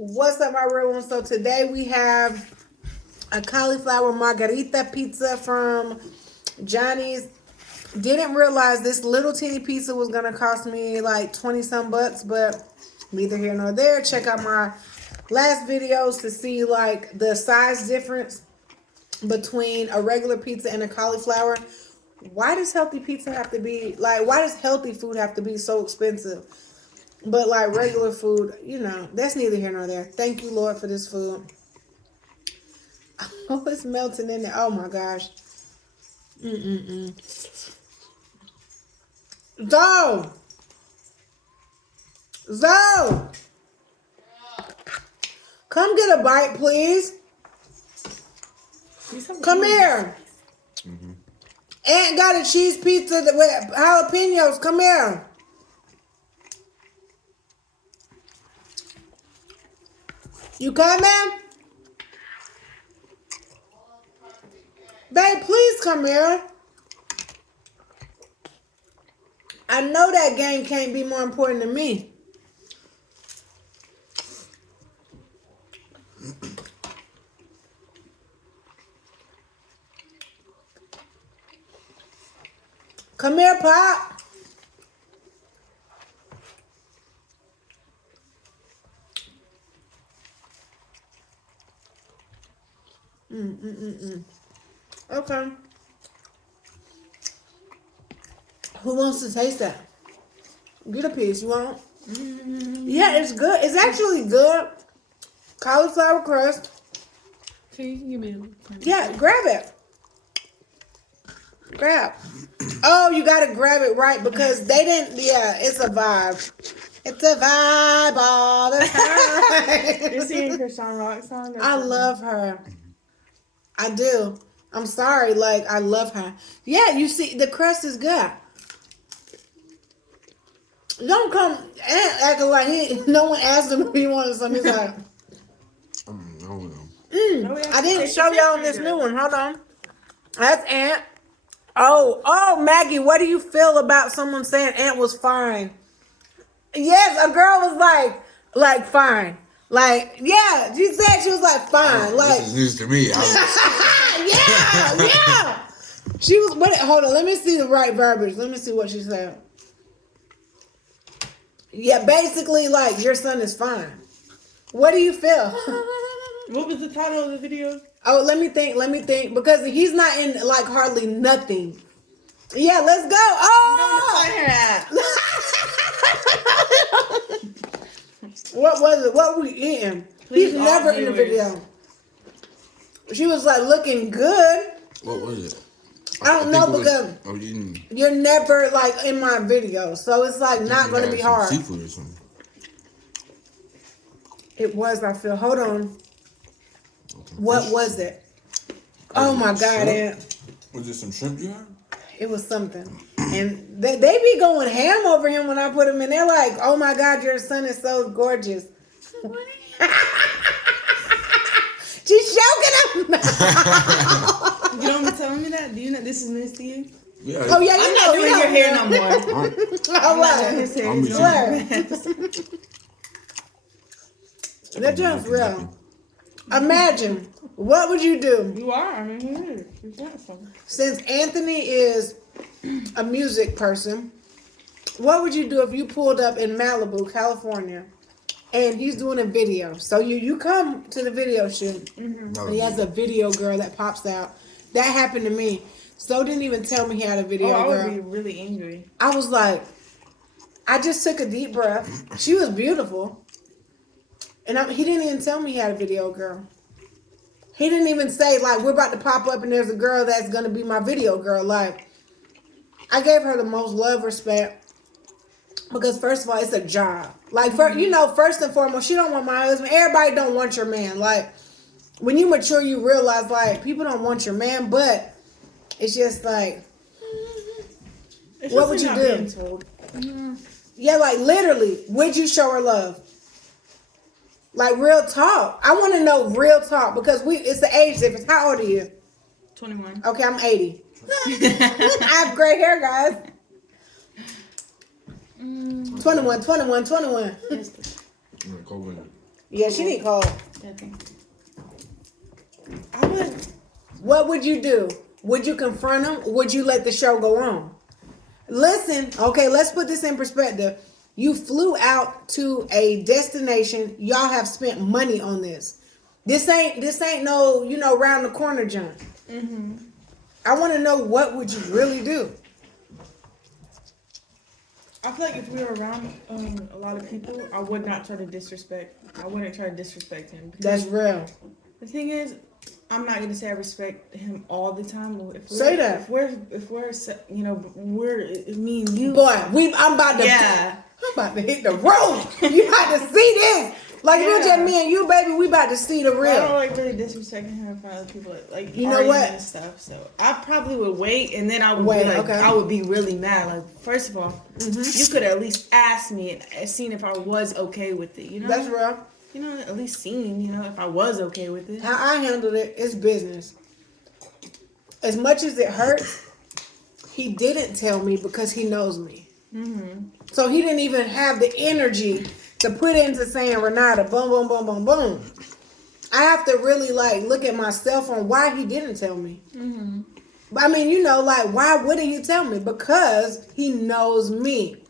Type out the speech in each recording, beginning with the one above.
What's up, my real ones? So today we have a cauliflower margherita pizza from Johnny's. Didn't realize this little teeny pizza was gonna cost me like 20 some bucks, but neither here nor there. Check out my last videos to see like the size difference between a regular pizza and a cauliflower. Why does healthy pizza have to be like, why does healthy food have to be so expensive? But like regular food, you know, that's neither here nor there. Thank you, Lord, for this food. Oh, it's melting in there. Oh my gosh. Zoe! Zoe! Come get a bite, please. Come here. Aunt got a cheese pizza with jalapenos. Come here. You coming? Babe, please come here. I know that game can't be more important than me. Come here, Pop. Okay. Who wants to taste that? Get a piece. You want? Yeah, it's good. It's actually good. Cauliflower crust. Can you give me Yeah, grab it. Grab. Oh, you gotta grab it right because they didn't. Yeah, it's a vibe. It's a vibe all the time. You singing Christian rock song? I love her. I do. I'm sorry. Like, I love her. Yeah, you see, the crust is good. Don't come acting like no one asked him if he wanted some. He's like, I didn't show y'all on this new one. Hold on. That's Aunt. Oh, Maggie, what do you feel about someone saying Aunt was fine? Yes, a girl was like fine. Like, yeah, she said she was like fine. Like, this is news to me. yeah. She was. Hold on, let me see the right verbiage. Let me see what she said. Yeah, basically, like your son is fine. What do you feel? What was the title of the video? Oh, let me think, because he's not in like hardly nothing. Yeah, let's go. Oh, what was it? What were we eating? He's never in the video. She was like looking good. What was it? I don't know because you're never like in my video, so it's like not going to be hard. Seafood or something. It was. I feel. Hold on. What was it? Oh my God, Aunt. Was it some shrimp you had? It was something. And they be going ham over him when I put him in. They're like, oh my God, your son is so gorgeous. She's choking him. You don't be telling me that? Do you know this is news to you? Yeah. Oh yeah, I'm not doing your hair no more. I'm not doing his hair. That just real. Imagine, what would you do? You are. I mean, who is? You're handsome. Since Anthony is a music person, what would you do if you pulled up in Malibu, California, and he's doing a video? So you come to the video shoot. And he has a video girl that pops out. That happened to me. So didn't even tell me he had a video girl. I would be really angry. I was like, I just took a deep breath. She was beautiful. And he didn't even tell me he had a video girl. He didn't even say, like, we're about to pop up and there's a girl that's going to be my video girl. Like, I gave her the most love, respect. Because, first of all, it's a job. Like, first and foremost, she don't want my husband. Everybody don't want your man. Like, when you mature, you realize, like, people don't want your man. But it's just like, what would you do? Yeah, like, literally, would you show her love? Like, real talk. I want to know real talk because it's the age difference. How old are you? 21. Okay, I'm 80. I have gray hair, guys. 21. Yeah, she need cold. I think. I would. What would you do? Would you confront him? Or would you let the show go on? Listen, okay, let's put this in perspective. You flew out to a destination. Y'all have spent money on this. This ain't no, round the corner junk. Mm-hmm. I want to know, what would you really do? I feel like if we were around a lot of people, I would not try to disrespect. I wouldn't try to disrespect him. That's real. The thing is, I'm not gonna say I respect him all the time. If Say that. If we're we're me and you. Boy, I'm about to. Yeah. I'm about to hit the road. You about to see this. Like, you just me and you, baby, we about to see the I don't real. like really disrespecting him in front of people, like You know what? And stuff. So I probably would wait, and then I would Wait, be like, okay. I would be really mad. Like, first of all, you could at least ask me and seen if I was okay with it. You know, That's real. You know, at least seen. You know, if I was okay with it. How I handled it is business. As much as it hurts, he didn't tell me because he knows me. Mm-hmm. So he didn't even have the energy to put into saying, Renata, boom, boom, boom, boom, boom. I have to really look at myself on why he didn't tell me. Mm-hmm. I mean, why wouldn't he tell me? Because he knows me.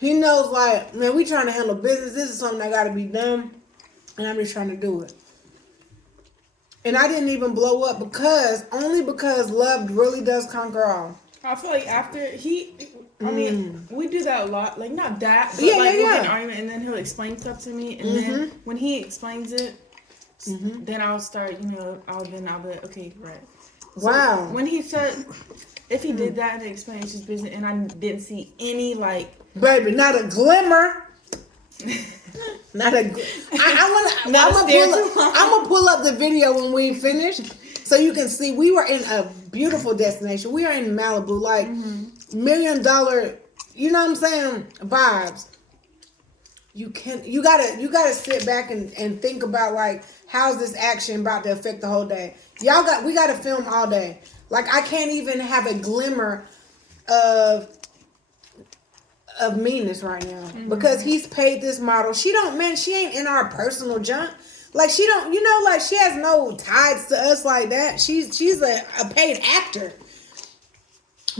He knows, man, we trying to handle business. This is something that got to be done, and I'm just trying to do it. And I didn't even blow up only because love really does conquer all. I feel like after I mean, we do that a lot. Like, not that, but Yeah, we'll yeah. get an argument, and then he'll explain stuff to me, and then when he explains it, then I'll start, I'll be like, okay, right. So Wow. when he said, if he did that and explained his business, and I didn't see any, Baby, not a glimmer. Not a. I'm gonna pull up the video when we finish, so you can see we were in a beautiful destination. We are in Malibu, $1 million. You know what I'm saying? Vibes. You gotta sit back and think about how's this action about to affect the whole day. We gotta film all day. I can't even have a glimmer of meanness right now because he's paid this model. She ain't in our personal junk. She don't, she has no ties to us like that. She's a paid actor.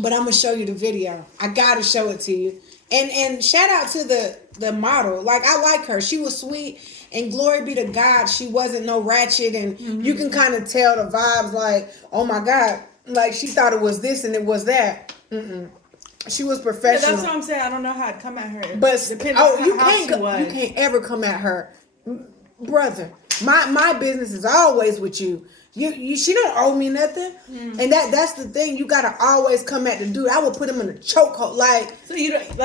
But I'm gonna show you the video. I gotta show it to you. And shout out to the model. I like her. She was sweet, and glory be to God, she wasn't no ratchet, and you can kind of tell the vibes oh my God, she thought it was this and it was that. She was professional. Yeah, that's what I'm saying. I don't know how to come at her. But you was. can't ever come at her, brother. My business is always with you. She don't owe me nothing, and that's the thing. You gotta always come at the dude. I will put him in a chokehold. So you don't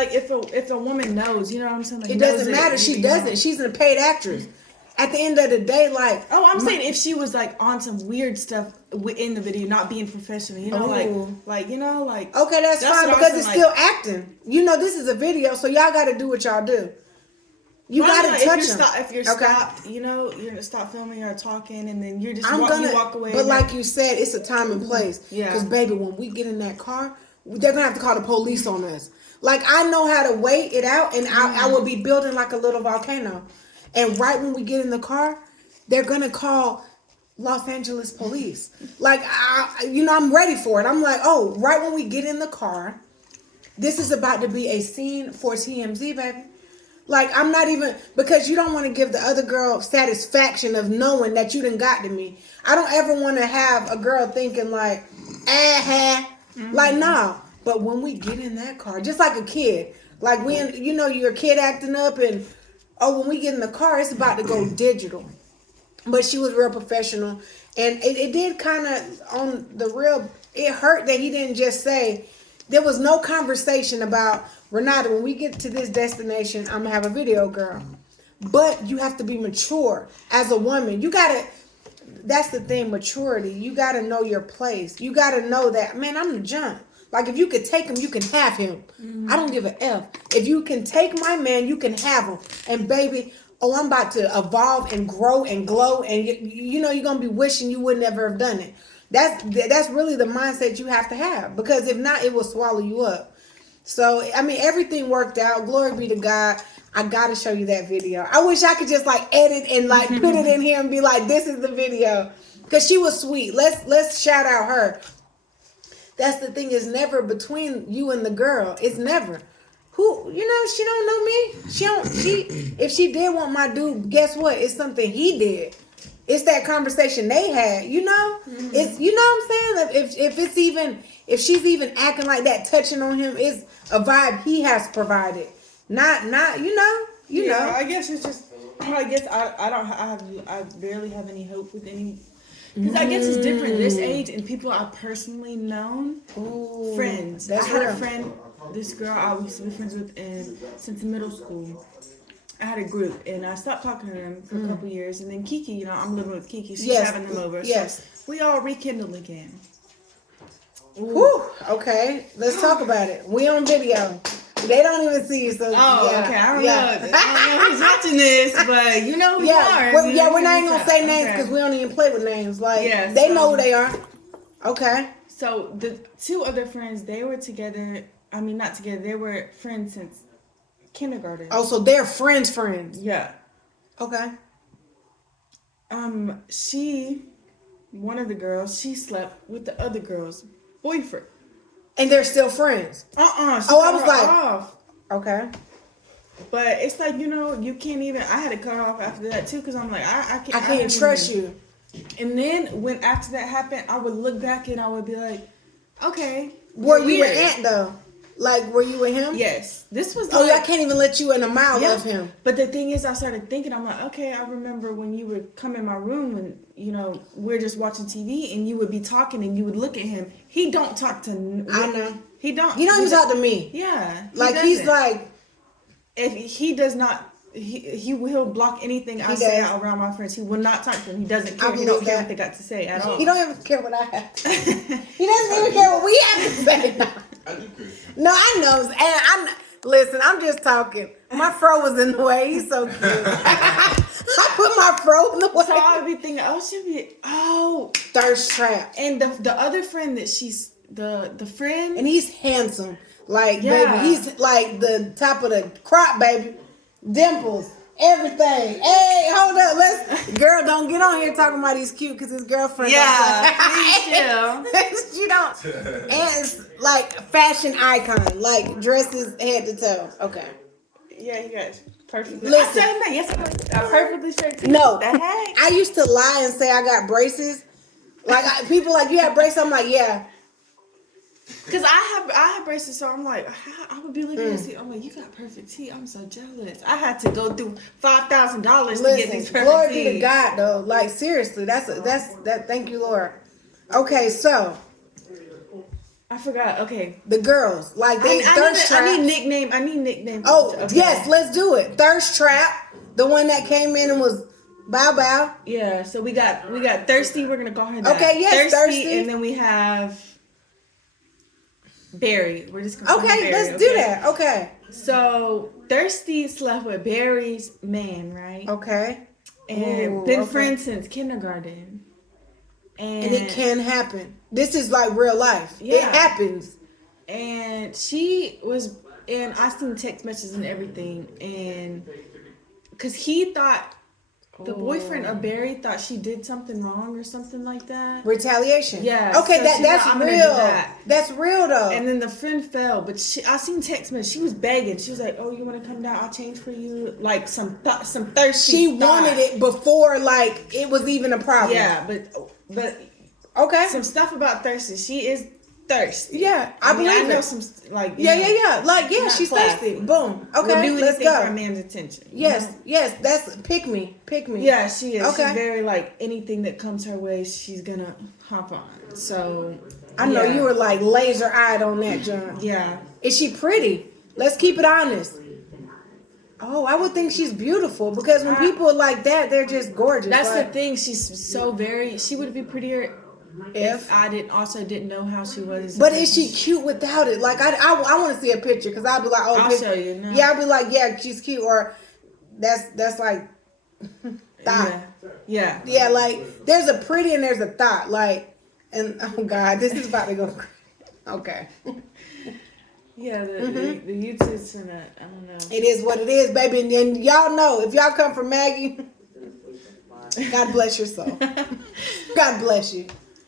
if a woman knows, you know what I'm saying? It doesn't matter. She doesn't. She's a paid actress. At the end of the day, I'm saying if she was on some weird stuff in the video, not being professional, okay, that's fine because it's still acting. This is a video, so y'all got to do what y'all do. You got to touch them. If you're stopped, you're gonna stop filming or talking, and then you're just walk away. But like you said, it's a time and place. Yeah. Because baby, when we get in that car, they're gonna have to call the police on us. I know how to wait it out, and I will be building like a little volcano. And right when we get in the car, they're gonna call Los Angeles police. I'm ready for it. I'm right when we get in the car, this is about to be a scene for TMZ, baby. I'm not even, because you don't want to give the other girl satisfaction of knowing that you done got to me. I don't ever want to have a girl thinking nah. But when we get in that car, just like a kid, when, you're a kid acting up and, when we get in the car, it's about to go digital. But she was real professional. And it did kind of, on the real, it hurt that he didn't just say, there was no conversation about, Renata, when we get to this destination, I'm going to have a video, girl. But you have to be mature as a woman. That's the thing, maturity. You got to know your place. You got to know that, man, I'm the junk. If you could take him, you can have him. I don't give a F. If you can take my man, you can have him. And baby, I'm about to evolve and grow and glow. And you're going to be wishing you would never have done it. That's really the mindset you have to have. Because if not, it will swallow you up. So, everything worked out. Glory be to God. I gotta show you that video. I wish I could just like edit and like put it in here and be like, this is the video. Cause she was sweet. Let's shout out her. That's the thing, is never between you and the girl. It's never. Who, you know, she don't know me. If she did want my dude, guess what? It's something he did. It's that conversation they had, you know? It's, you know what I'm saying? If she's even acting like that, touching on him, it's a vibe he has provided. Not, you know. I guess it's just, I barely have any hope with any, because I guess it's different this age, and people are personally known. Ooh, friends. That's I had real. a friend, this girl I used to be friends with since middle school. I had a group, and I stopped talking to them for a couple years, and then Kiki, you know, I'm living with Kiki. She's having them over. Yes. So we all rekindled again. Whew, okay, let's talk about it. We on video. They don't even see you, so Okay. I don't know. Yeah. I don't know who's watching this, but you know who you are. We're not even gonna say names because we don't even play with names. Like, they know who they are. Okay. So the two other friends, they were together. I mean, not together. They were friends since kindergarten. Oh, so they're friends. Yeah. Okay. One of the girls, she slept with the other girl's boyfriend. And they're still friends. I was like, off. Okay. But it's like, you know, you can't even. I had to cut off after that too, because I'm like, I can't trust you. And then when after that happened, I would look back and I would be like, okay. Were you with Ant though? Like, were you with him? Yes. This was. I can't even let you in a mile of him. But the thing is, I started thinking, I'm like, okay, I remember when you would come in my room and, you know, we're just watching TV and you would be talking and you would look at him. He don't talk to. I know. He don't even talk to me. Yeah. Like, he's like. If he does not. He will block anything I say out around my friends. He will not talk to them. He doesn't care. He don't care what they got to say at all. He don't even care what I have to say. He doesn't even care what we have to say. I do care. No, I know. And listen, I'm just talking. My fro was in the way. He's so cute. I put my fro in the way. So I would be thinking, thirst trap. And the other friend that she's the friend, and he's handsome. Like, baby, he's like the top of the crop, baby. Dimples, everything. Hey, hold up. Girl, don't get on here talking about he's cute because his girlfriend. Yeah, please chill. You don't. And it's like fashion icon, like dresses head to toe. Okay. Yeah, you guys perfectly. Listen, I'm perfectly straight. No, the heck? I used to lie and say I got braces. Like, people like, you have braces. I'm like, yeah. Cause I have braces, so I'm like, I would be looking at teeth. I'm like, you got perfect teeth. I'm so jealous. I had to go through $5,000 to get these perfect glory teeth. be to God, though. Like, seriously, that's that. Thank you, Lord. Okay, so I forgot. Okay, the girls, like, they thirst trap. I need nickname. Oh, okay. yes, let's do it. Thirst trap, the one that came in and was bow bow. Yeah, so we got Thirsty. We're gonna call her that. Okay, yes, Thirsty. And then we have Barry. We're just gonna call her Okay, Barry, let's do that. Okay. So Thirsty slept with Barry's man, right? Okay. And been friends since kindergarten. And it can happen. This is like real life. Yeah. It happens. And she was, and I seen text messages and everything, and because he thought, the boyfriend of Barry thought she did something wrong or something like that. Retaliation. Yeah. Okay, so that's like, real. That's real though. And then the friend fell, but I seen text messages. She was begging. She was like, "Oh, you want to come down? I'll change for you." Like some thirsty. She wanted it before, like, it was even a problem. Yeah, but okay. Some stuff about thirsty. She is thirsty. Yeah, I believe I know it. some like Yeah. Like, yeah, she's classy. thirsty. Boom. Okay, Will do let's anything go. for a man's attention. Yes. That's pick me. Yeah, she is. Okay. She's very like anything that comes her way, she's gonna hop on. So I know you were like laser eyed on that, John. Yeah. Is she pretty? Let's keep it honest. Oh, I would think she's beautiful because when people are like that, they're just gorgeous. That's like, the thing. She's so very. She would be prettier if I didn't know how she was. But is she cute without it? Like, I want to see a picture because I'll be like, oh, I'll show you. No. Yeah, I'll be like, yeah, she's cute, or that's like thought. Yeah. Yeah, like there's a pretty and there's a thought. Like, and oh God, this is about to go. Okay. Yeah, the YouTube's and I don't know. It is what it is, baby. And y'all know, if y'all come from Maggie, God bless your soul. God bless you.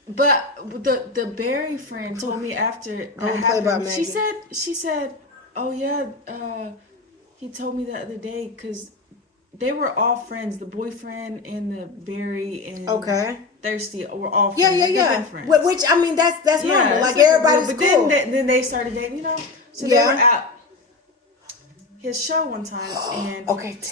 But the Barry friend told me after that play about happened. Maggie. She said, oh yeah, he told me the other day because they were all friends. The boyfriend and the Barry and Thirsty were all friends. Yeah. They've been friends. Which I mean, that's normal. Like everybody's but cool. Then they started dating, you know. So they were at his show one time, and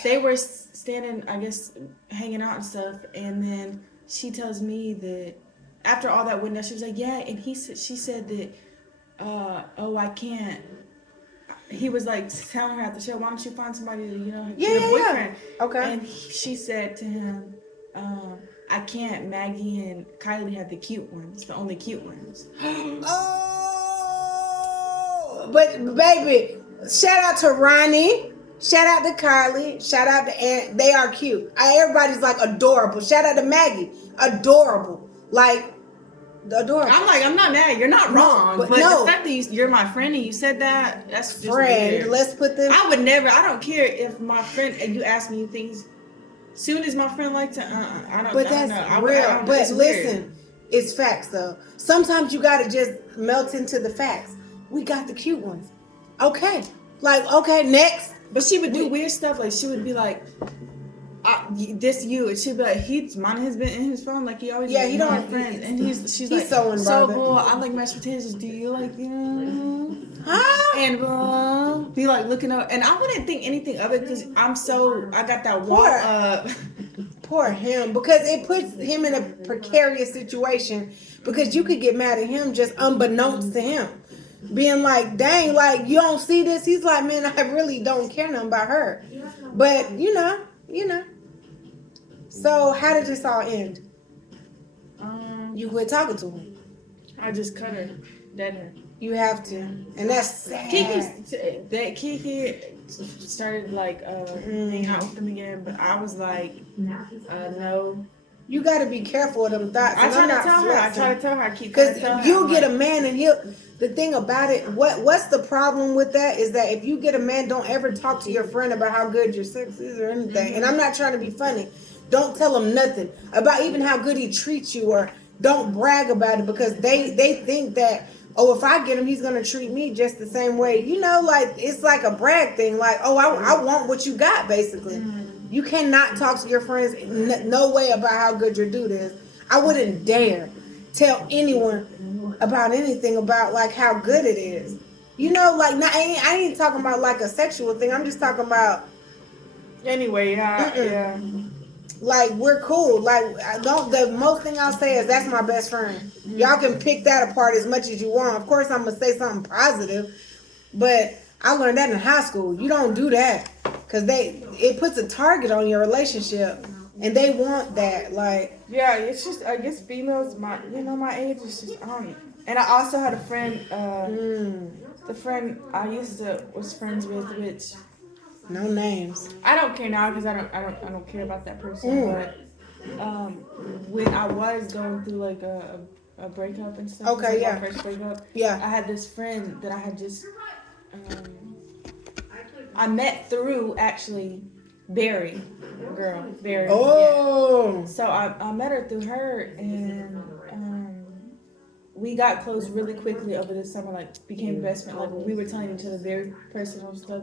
they were standing, I guess, hanging out and stuff. And then she tells me that after all that went down, she was like, "Yeah," and she said that, "Oh, I can't." He was like telling her at the show, "Why don't you find somebody to, get a boyfriend?" Okay. And she said to him, "I can't. Maggie and Kylie have the cute ones, the only cute ones." Oh, but baby, shout out to Ronnie, shout out to Kylie, shout out to Aunt. They are cute. Everybody's like adorable. Shout out to Maggie, adorable, like adorable. I'm like, I'm not mad. You're not wrong, but the fact that you're my friend and you said that's just weird. Let's put this. I would never. I don't care if my friend and you ask me things. Soon as my friend likes it, I don't. But that's real. But listen, it's facts though. Sometimes you gotta just melt into the facts. We got the cute ones. Okay. Next. But she would do weird stuff. Like she would be like, "This you," and she'd be like, "He's minding his business in his phone, like he always." Yeah, he don't have friends, and she's like, "So cool. I like mashed potatoes. Do you like Huh? And be like looking up, and I wouldn't think anything of it because I got that wall up. Poor him, because it puts him in a precarious situation because you could get mad at him just unbeknownst to him. Being like, dang, like you don't see this. He's like, man, I really don't care nothing about her. But you know. So how did this all end? You quit talking to him. I just cut her, dead her. You have to, and that's sad. Kiki started hanging out with them again, but I was like, no. You got to be careful of them thoughts. I try to tell her. I keep because you get a man and he'll. The thing about it, what's the problem with that is that if you get a man, don't ever talk to your friend about how good your sex is or anything. Mm-hmm. And I'm not trying to be funny. Don't tell him nothing about even how good he treats you, or don't brag about it because they think that, oh, if I get him, he's going to treat me just the same way. It's like a brag thing. Like, oh, I want what you got, basically. Mm-hmm. You cannot talk to your friends no way about how good your dude is. I wouldn't dare tell anyone about anything about, like, how good it is. I ain't talking about, like, a sexual thing. I'm just talking about... Anyway, yeah. Like, we're cool. Like, the most thing I'll say is that's my best friend. Mm-hmm. Y'all can pick that apart as much as you want. Of course, I'm going to say something positive, but I learned that in high school. You don't do that because it puts a target on your relationship, and they want that. Like, yeah, it's just, I guess females, my age is just, and I also had a friend, the friend I was friends with, which... No names. I don't care now because I don't care about that person. But when I was going through like a breakup and stuff, my first breakup, I had this friend that I had just I met through actually Barry. Oh. Yeah. So I met her through her, and we got close really quickly over the summer. Like became best friends. Like we were telling each other very personal stuff,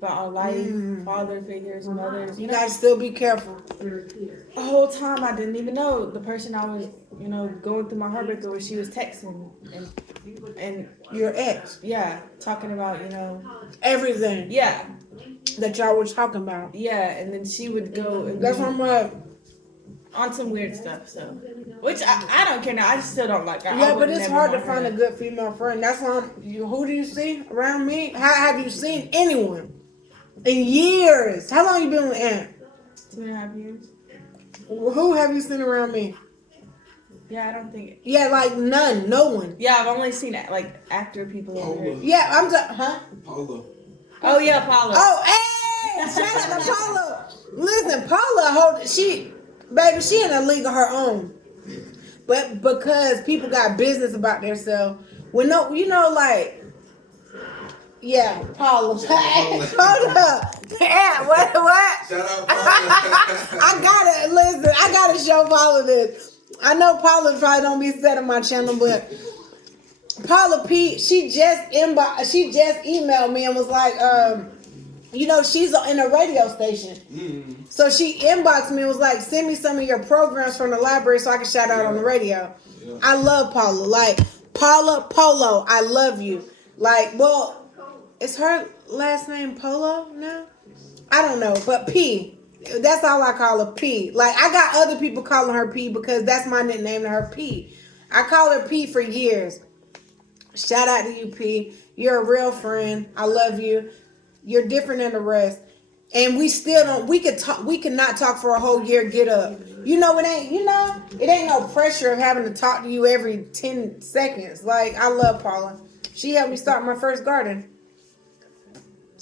about our life, father figures, mothers. You gotta still be careful. The whole time I didn't even know the person I was, going through my heartbreak over. She was texting and your ex. Yeah, talking about everything. Yeah, that y'all were talking about. Yeah, and then she would go. And that's what I'm like. On some weird stuff, so which I don't care now. I just still don't like. But it's hard to find a good female friend. That's why who do you see around me? How have you seen anyone in years? How long you been with Aunt? 2.5 years. Who have you seen around me? Yeah, I don't think. Yeah, like none, no one. Yeah, I've only seen like actor people. Yeah, I'm just Paula. Oh yeah, Paula. Oh hey, shout out to Paula. Listen, Paula, baby, she in a league of her own. But because people got business about themselves, like Yeah, Paula. Hold up. Yeah, what? Shout out Paula. I gotta listen. I gotta show Paula this. I know Paula probably don't be set on my channel, but Paula P. She just emailed me and was like, she's in a radio station. So she inboxed me and was like, send me some of your programs from the library so I can shout out on the radio. Yeah. I love Paula. Like Paula Polo. I love you. Like, well. Is her last name Polo now? I don't know, but P. That's all I call her, P. Like, I got other people calling her P because that's my nickname to her, P. I call her P for years. Shout out to you, P. You're a real friend. I love you. You're different than the rest. And we still don't, we could not talk for a whole year, get up. It ain't no pressure of having to talk to you every 10 seconds. Like, I love Paula. She helped me start my first garden.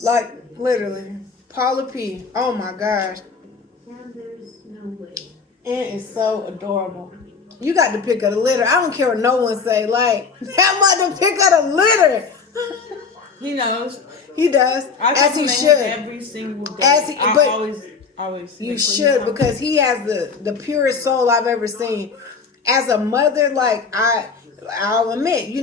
Like, literally. Paula P. Oh my gosh. Aunt is so adorable. You got the pick of the litter. I don't care what no one say. Like, that about the pick of the litter. He knows. He does. As he should. Every single day. Always. You should, because he has the purest soul I've ever seen. As a mother, like, I'll admit,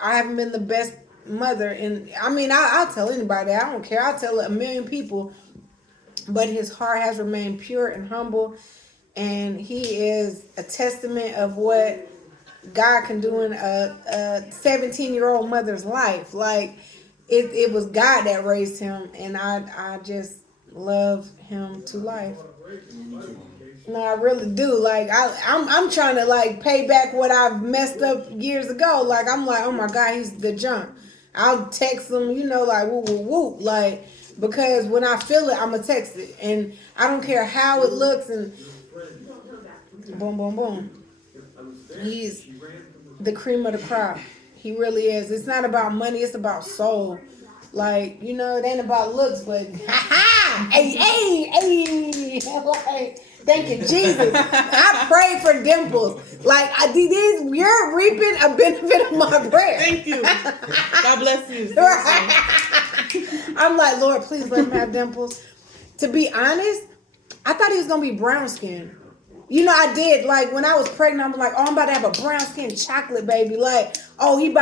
I haven't been the best mother, and I'll tell anybody. I don't care. I'll tell a million people. But his heart has remained pure and humble, and he is a testament of what God can do in a 17-year-old mother's life. Like, it was God that raised him, and I just love him to life. No, I really do. Like, I'm trying to, like, pay back what I've messed up years ago. Like, I'm like, oh my God, he's the junk. I'll text him, like, whoop, whoop, whoop. Like, because when I feel it, I'm going to text it. And I don't care how it looks, and boom, boom, boom. He's the cream of the crop. He really is. It's not about money. It's about soul. Like, it ain't about looks, but ha-ha! Hey! Like, thank you, Jesus. I pray for dimples. Like, you're reaping a benefit of my prayer. Thank you. God bless you. I'm like, Lord, please let him have dimples. To be honest, I thought he was going to be brown skinned. I did. Like, when I was pregnant, I'm like, oh, I'm about to have a brown skinned chocolate baby. Like, oh, he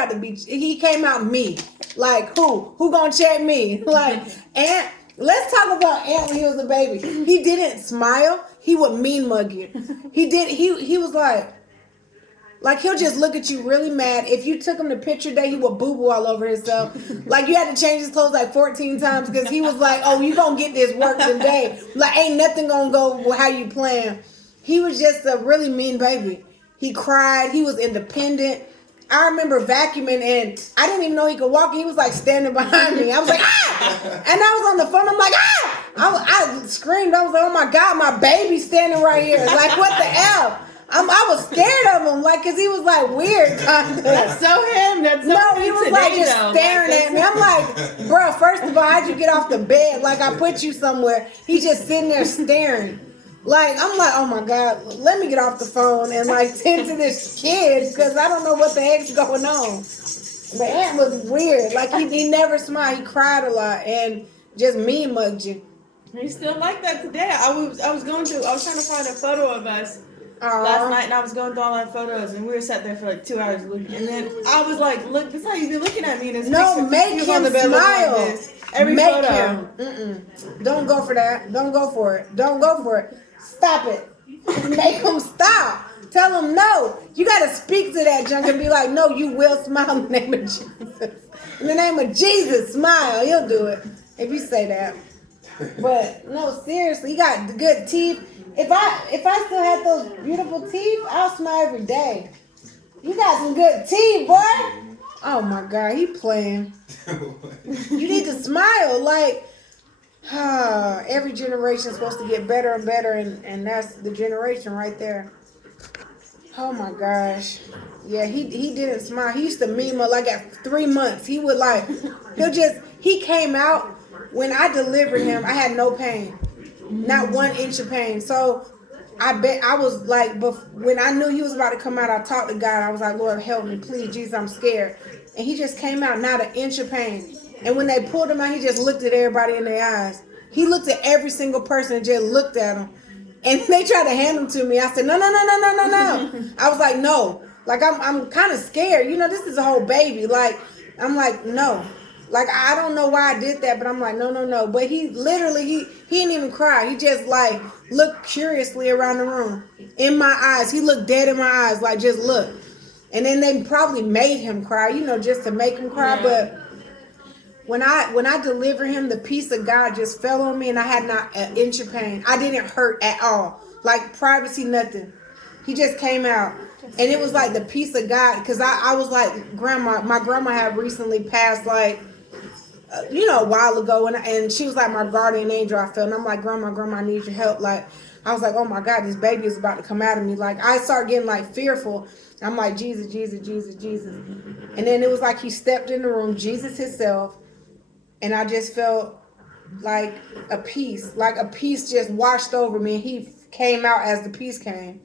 came out me. Like, who going to check me? Like, Aunt, let's talk about Aunt when he was a baby. He didn't smile. He would mean mug you. He did. He was like he'll just look at you really mad. If you took him to picture day, he would boo-boo all over himself. Like, you had to change his clothes like 14 times because he was like, oh, you going to get this work today. Like, ain't nothing going to go how you plan. He was just a really mean baby. He cried. He was independent. I remember vacuuming, and I didn't even know he could walk. He was like standing behind me. I was like, ah! And I was on the phone. I'm like, ah! I screamed. I was like, oh my God, my baby's standing right here. Like, what the hell? I was scared of him, like, because he was like weird. That's so him. That's so he was like just staring at me. I'm like, bro, first of all, how'd you get off the bed? Like, I put you somewhere. He's just sitting there staring. Like, I'm like, oh my God, let me get off the phone and like tend to this kid because I don't know what the heck's going on. But Aunt was weird. Like, he never smiled. He cried a lot and just mean mugged you. He's still like that today. I was trying to find a photo of us last night, and I was going through all our photos, and we were sat there for like 2 hours looking. And then I was like, look, this is how you be looking at me. And make him smile. Like every make photo. Him. Don't go for that. Don't go for it. Don't go for it. Stop it. Make him stop. Tell him no. You got to speak to that junk and be like, no, you will smile in the name of Jesus. In the name of Jesus, smile. He'll do it if you say that. But no, seriously, you got good teeth. If I still had those beautiful teeth, I'll smile every day. You got some good teeth, boy. Oh my God, he playing. You need to smile. Like, every generation is supposed to get better and better, and that's the generation right there. Oh my gosh. Yeah, he didn't smile. He used to meme like at 3 months. He would like, he came out when I delivered him, I had no pain. Not 1 inch of pain. So I bet I was like, when I knew he was about to come out, I talked to God. I was like, Lord, help me, please, Jesus, I'm scared. and he just came out not an inch of pain. And when they pulled him out, he just looked at everybody in their eyes. He looked at every single person and just looked at them. And they tried to hand him to me. I said, no, no, no, no, no, no, no. I was like, no. Like, I'm kind of scared. You know, this is a whole baby. Like, I'm like, no. Like, I don't know why I did that, but I'm like, no, no, no. But he literally, he didn't even cry. He just, like, looked curiously around the room. In my eyes. He looked dead in my eyes. Like, just look. And then they probably made him cry, you know, just to make him cry. Yeah. But when I delivered him, the peace of God just fell on me, and I had not an inch of pain. I didn't hurt at all. Like, privacy, nothing. He just came out. And it was like the peace of God. Because I was like, my grandma had recently passed, like, a while ago. And she was like my guardian angel, I felt. And I'm like, grandma, I need your help. Like, I was like, oh my God, this baby is about to come out of me. Like, I started getting like fearful. I'm like, Jesus, Jesus, Jesus, Jesus. And then it was like he stepped in the room, Jesus himself. And I just felt like a peace just washed over me. And he came out as the peace came.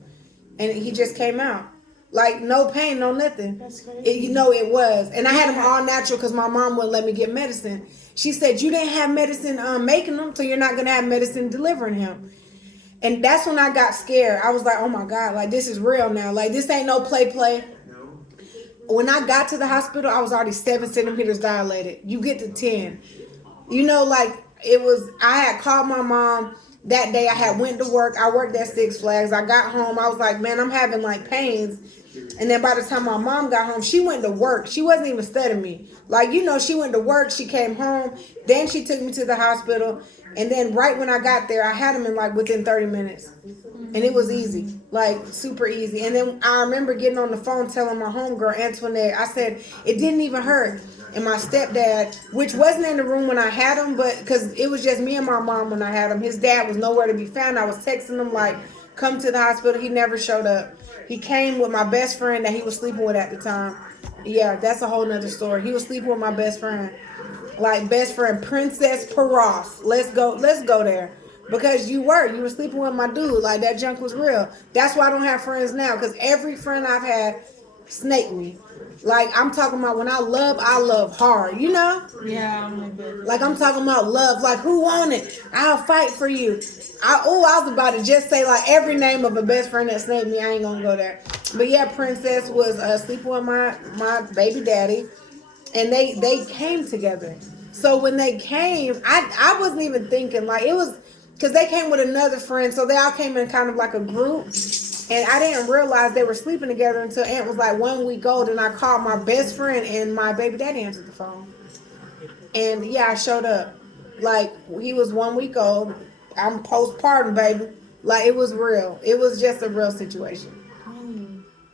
And he just came out. Like, no pain, no nothing. That's crazy. It was. And I had him all natural because my mom wouldn't let me get medicine. She said, you didn't have medicine making him, so you're not going to have medicine delivering him. And that's when I got scared. I was like, oh my God, like, this is real now. Like, this ain't no play. When I got to the hospital, I was already 7 centimeters dilated. You get to 10. You know, like, I had called my mom that day. I had went to work. I worked at Six Flags. I got home. I was like, man, I'm having like pains. And then by the time my mom got home, she went to work. She wasn't even studying me. Like, she went to work. She came home. Then she took me to the hospital. And then right when I got there, I had him in like within 30 minutes. And it was easy, like super easy. And then I remember getting on the phone telling my homegirl, Antoinette, I said, it didn't even hurt. And my stepdad, which wasn't in the room when I had him, but because it was just me and my mom when I had him. His dad was nowhere to be found. I was texting him like, come to the hospital. He never showed up. He came with my best friend that he was sleeping with at the time. Yeah, that's a whole nother story. He was sleeping with my best friend. Like, best friend, Princess Peros. Let's go there. Because you were sleeping with my dude. Like, that junk was real. That's why I don't have friends now. Because every friend I've had snaked me. Like, I'm talking about when I love hard, you know? Yeah. Like, I'm talking about love. Like, who want it? I'll fight for you. I was about to just say, like, every name of a best friend that snaked me. I ain't gonna go there. But yeah, Princess was sleeping with my baby daddy. And they came together. So when they came, I wasn't even thinking. Like, it was... Because they came with another friend, so they all came in kind of like a group. And I didn't realize they were sleeping together until Aunt was like 1 week old. And I called my best friend, and my baby daddy answered the phone. And yeah, I showed up. Like, he was 1 week old. I'm postpartum, baby. Like, it was real. It was just a real situation.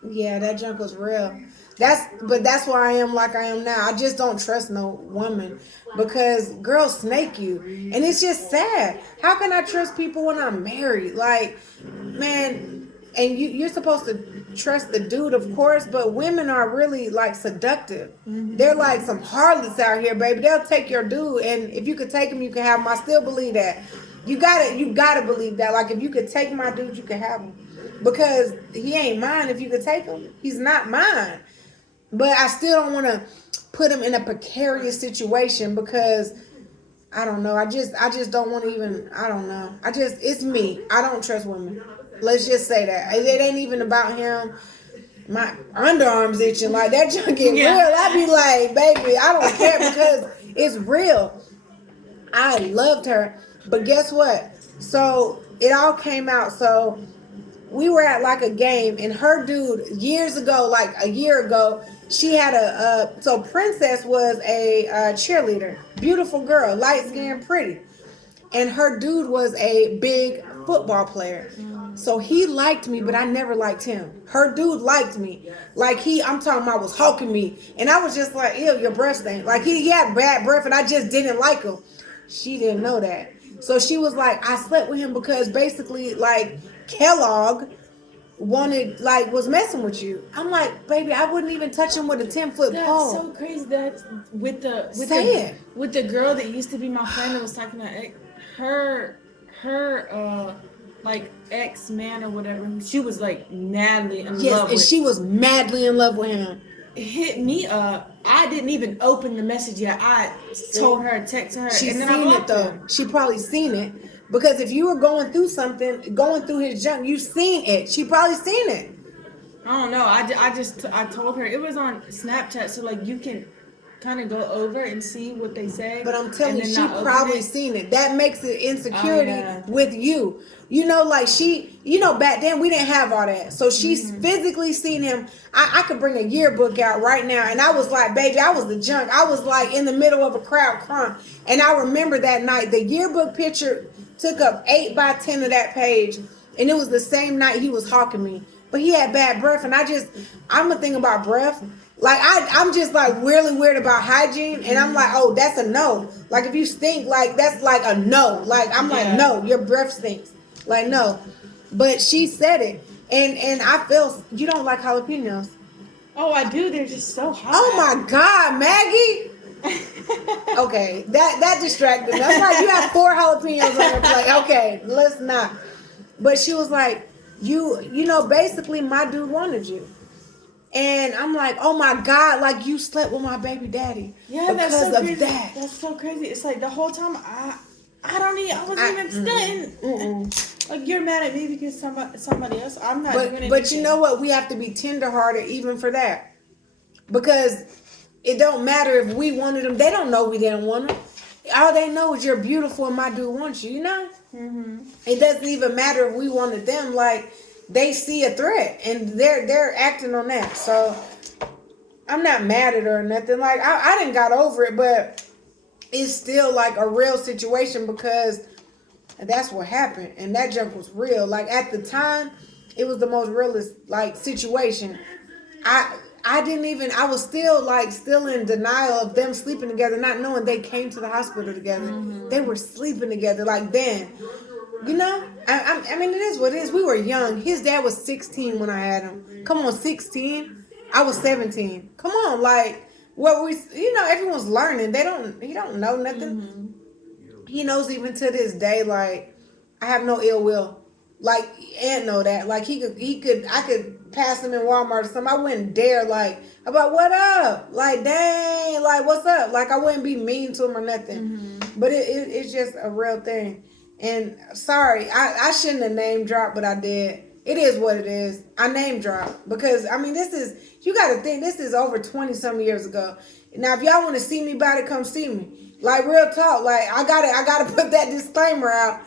Yeah, that junk was real. That's why I am like I am now. I just don't trust no woman because girls snake you. And it's just sad. How can I trust people when I'm married? Like, man, and you're supposed to trust the dude, of course, but women are really like seductive. Mm-hmm. They're like some harlots out here, baby. They'll take your dude, and if you could take him, you can have him. I still believe that. You gotta believe that. Like, if you could take my dude, you can have him. Because he ain't mine if you could take him. He's not mine. But I still don't want to put him in a precarious situation because, I don't know. I just don't want to even, I don't know. It's me. I don't trust women. Let's just say that. It ain't even about him. My underarms itching. Like, that junk get real. I be like, baby, I don't care because it's real. I loved her. But guess what? So, it all came out. So, we were at like a game and her dude years ago, like a year ago, she had so Princess was a cheerleader, beautiful girl, light skinned, pretty. And her dude was a big football player. So he liked me, but I never liked him. Her dude liked me. Like I'm talking about was hulking me. And I was just like, ew, your breath stink. Like he had bad breath and I just didn't like him. She didn't know that. So she was like, I slept with him because basically like Kellogg was messing with you. I'm like, baby, I wouldn't even touch him with a 10-foot pole. That's so crazy. That with the girl that used to be my friend that was talking about her like ex-man or whatever, she was like madly in love with. Yes, and she was madly in love with him. hit me up. I didn't even open the message yet. I told her, text her, She's and then I seen it blocked though. her. She probably seen it because if you were going through something, going through his junk, you seen it. She probably seen it. I don't know. I told her it was on Snapchat, so like you can kind of go over and see what they say. But I'm telling you, and she then not open probably it. seen it. That makes it insecurity Oh, yeah. with you. You know, like back then we didn't have all that. So she's physically seen him. I could bring a yearbook out right now. And I was like, baby, I was the junk. I was like in the middle of a crowd crying. And I remember that night, the yearbook picture took up 8 by 10 of that page. And it was the same night he was hawking me. But he had bad breath. And I'm a thing about breath. Like I'm just like really weird about hygiene, and I'm like, oh, that's a no. Like if you stink, like that's like a no. Like I'm like, no, your breath stinks. Like no, but she said it, and I feel you don't like jalapenos. Oh, I do. They're just so hot. Oh my God, Maggie. Okay, that distracted me. That's like you have 4 jalapenos on your plate. Okay, let's not. But she was like, you know, basically my dude wanted you. And I'm like, oh my God, like you slept with my baby daddy. Yeah, because that's so of crazy. that. That's so crazy. It's like the whole time I wasn't even stunting. Like you're mad at me because somebody else. I'm not doing anything. But you know what? We have to be tenderhearted even for that. Because it don't matter if we wanted them. They don't know we didn't want them. All they know is you're beautiful and my dude wants you, you know? It doesn't even matter if we wanted them. Like, they see a threat and they're acting on that. So I'm not mad at her or nothing. Like I didn't got over it, but it's still like a real situation because that's what happened. And that junk was real. Like at the time, it was the most realist like situation. I didn't even, I was still in denial of them sleeping together, not knowing they came to the hospital together. They were sleeping together like then. You know, I mean, it is what it is. We were young. His dad was 16 when I had him. Come on, 16. I was 17. Come on, like everyone's learning. He don't know nothing. He knows even to this day, like, I have no ill will. Like, Aunt know that. Like, I could pass him in Walmart or something. I wouldn't dare, like, about what up? Like, dang, like, what's up? Like, I wouldn't be mean to him or nothing. But it's just a real thing. And sorry, I shouldn't have name dropped, but I did. It is what it is. I name dropped because I mean you got to think this is over 20-some years ago. Now if y'all want to see me about it, come see me. Like real talk. Like I gotta put that disclaimer out.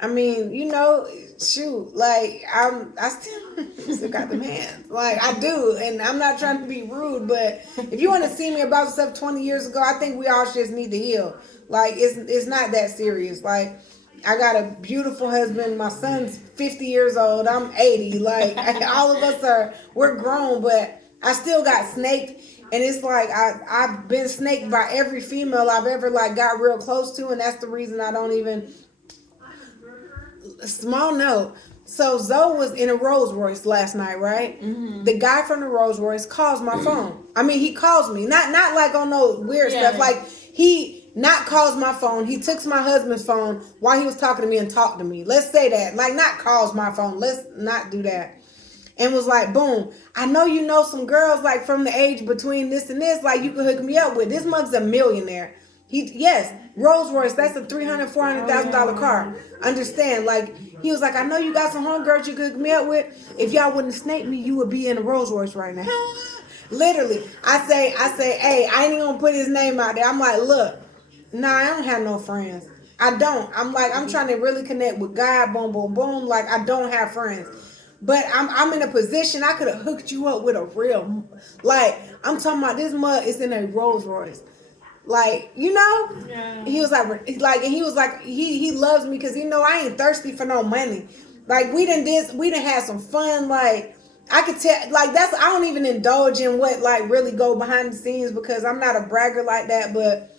I mean, you know, shoot, like I still got them hands. Like I do, and I'm not trying to be rude, but if you want to see me about stuff 20 years ago, I think we all just need to heal. Like it's not that serious. Like I got a beautiful husband. My son's 50 years old. I'm 80. Like all of us we're grown, but I still got snaked. And it's like I've been snaked by every female I've ever like got real close to, and that's the reason I don't even. Small note. So Zoe was in a Rolls Royce last night, right? The guy from the Rolls Royce calls my phone. I mean, he calls me, not like on no weird stuff. Like he not calls my phone. He took my husband's phone while he was talking to me and talked to me. Let's say that. Like not calls my phone. Let's not do that. And was like, boom, I know you know some girls like from the age between this and this, like you could hook me up with. This mug's a millionaire. Yes, Rolls Royce, that's a $300,000-$400,000 car. Understand? Like he was like, I know you got some homegirls you could hook me up with. If y'all wouldn't snake me, you would be in a Rolls Royce right now. Literally, I say, hey, I ain't even gonna put his name out there. I'm like, look, nah, I don't have no friends. I don't. I'm like, I'm trying to really connect with God. Boom, boom, boom. Like I don't have friends. But I'm in a position I could have hooked you up with a real, like I'm talking about this mug is in a Rolls Royce. Like, you know, he was like, and he was like, he loves me because, you know, I ain't thirsty for no money. Like, we done had some fun. Like, I could tell, like, I don't even indulge in what, like, really go behind the scenes because I'm not a bragger like that. But,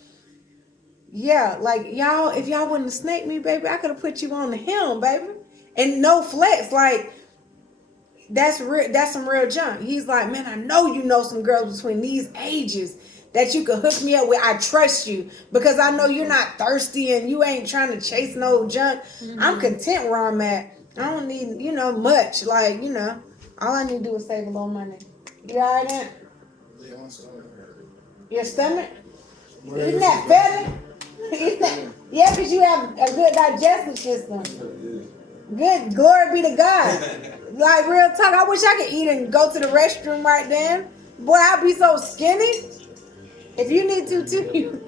yeah, like, y'all, if y'all wouldn't have snaked me, baby, I could have put you on the helm, baby. And no flex, like, that's some real junk. He's like, man, I know you know some girls between these ages that you could hook me up with. I trust you because I know you're not thirsty and you ain't trying to chase no junk. I'm content where I'm at. I don't need, much. Like, all I need to do is save a little money. You all right, Aunt? Your stomach? Isn't that better? Yeah, because you have a good digestive system. Good, glory be to God. Like, real talk, I wish I could eat and go to the restroom right then. Boy, I'd be so skinny. If you need to, too.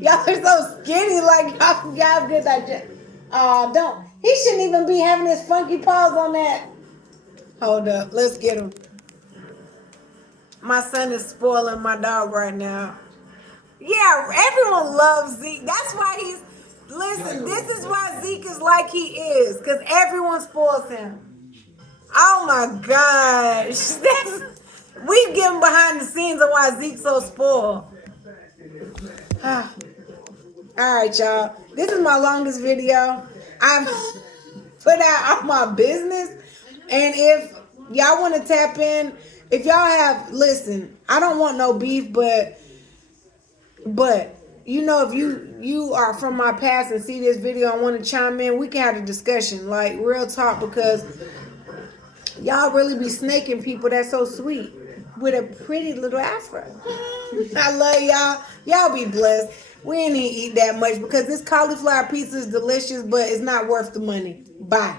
Y'all are so skinny, like, y'all have good digestion. Don't. He shouldn't even be having his funky paws on that. Hold up, let's get him. My son is spoiling my dog right now. Yeah, everyone loves Zeke. That's why he's. Listen, this is why Zeke is like he is, because everyone spoils him. Oh my gosh. We get him behind the scenes of why Zeke's so spoiled. All right, y'all. This is my longest video. I've put out all my business. And if y'all want to tap in, if y'all have, listen, I don't want no beef, but you know, if you are from my past and see this video and want to chime in, we can have a discussion, like real talk, because y'all really be snaking people that's so sweet with a pretty little afro. I love y'all. Y'all be blessed. We ain't even eat that much because this cauliflower pizza is delicious, but it's not worth the money. Bye.